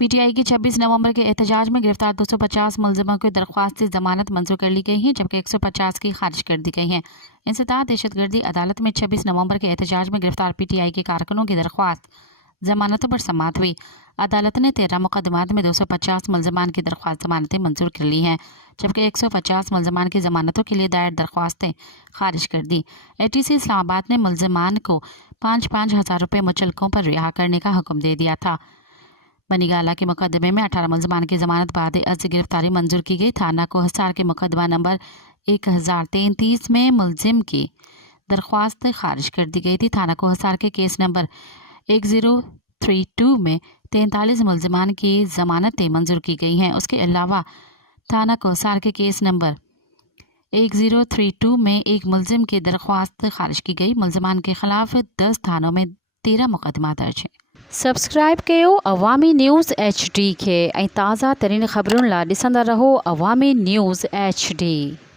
PTI की 26 नवंबर के एहतजाज में गिरफ्तार 250 मुलजिमों की दरख्वास्त जमानत मंजूर कर ली गई हैं, जबकि 150 की खारिज कर दी गई हैं। इंसदाद दहशतगर्दी अदालत में 26 नवंबर के एहतजाज में गिरफ्तार PTI के कारकुनों की दरख्वास्त जमानतों पर समाअत हुई। अदालत ने 13 मुकदमात में 250 मुलजमान की दरख्वास्त जमानतें मंजूर कर ली हैं, जबकि 150 मुलजमान की जमानतों के लिए दायर दरख्वास्तें खारिज कर दी। ATC इस्लामाबाद ने मुलजमान को 5-5 हज़ार रुपये मुचलकों पर रिहा करने का हुक्म दे दिया था। बनीगाला के मुकदमे में 18 मुलजमान की जमानत बाद अज़्ज़ गिरफ्तारी मंजूर की गई। थाना कोहसार के मुकदमा नंबर 1033 में मुलजिम की दरख्वास्त खारिज कर दी गई थी। थाना कोहसार के केस नंबर 1032 में 43 मुलजमान की जमानतें मंजूर की गई हैं। उसके अलावा थाना कोहसार के केस नंबर 1032 में एक मुलजिम की दरख्वास्त खारिज की गई। मुलजमान के खिलाफ 10 थानों में 13 मुकदमा दर्ज है। सब्सक्राइब कयो अवामी न्यूज़ HD के ऐं ताज़ा तरीन ख़बरुनि लाइ ॾिसंदा रहो अवामी न्यूज़ HD।